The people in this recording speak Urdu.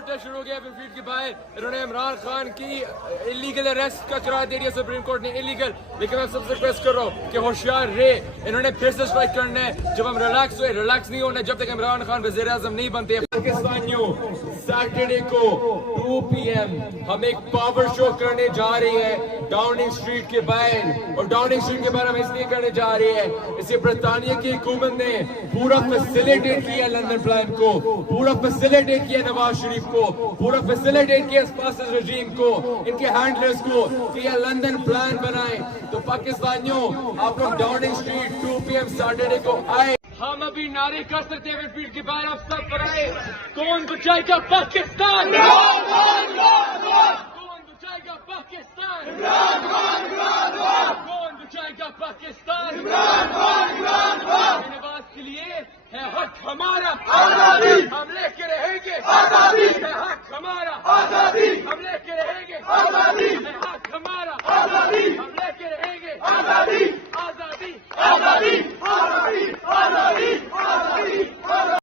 پروٹیسٹ شروع ہو گیا 5 فیٹ کے باہر. انہوں نے عمران خان کی انلیگل اریسٹ کا قرار دے دیا سپریم کورٹ نے انلیگل. لیکن میں سب سے ریکویسٹ کر رہا ہوں کہ ہوشیار رہے. انہوں نے پھر سے اسٹرائک کرنا ہے. جب ہم ریلیکس ہوئے, ریلیکس نہیں ہونا جب تک عمران خان وزیر اعظم نہیں بنتے. پاکستانیوں سیٹرڈے کو 2 PM ہم ایک پاور شو کرنے جا رہے ہیں ڈاؤننگ اسٹریٹ کے باہر. اور ڈاؤننگ اسٹریٹ کے باہر ہم اس لیے کرنے جا رہے ہیں, اسے برطانیہ کی حکومت نے پورا فیسیلیٹیٹ کیا لندن پلان کو, پورا فیسیلیٹیٹ کیا نواز شریف کو, پورا فیسیلیٹیٹ کیا اسپاسس رجیم کو, ان کے ہینڈلرز کو کہ یہ لندن پلان بنائیں. تو پاکستانیوں آپ لوگ ڈاؤننگ اسٹریٹ 2 PM سیٹرڈے کو آئے. ہم ابھی نعرے کر سکتے ہیں 5 فیٹ کے باہر. آپ سب پر آئے. کون بچائے گا پاکستان؟ کون بچائے گا پاکستان؟ کون بچائے گا پاکستان؟ نواز کے لیے ہے حق ہمارا, ہم لے کے رہیں گے.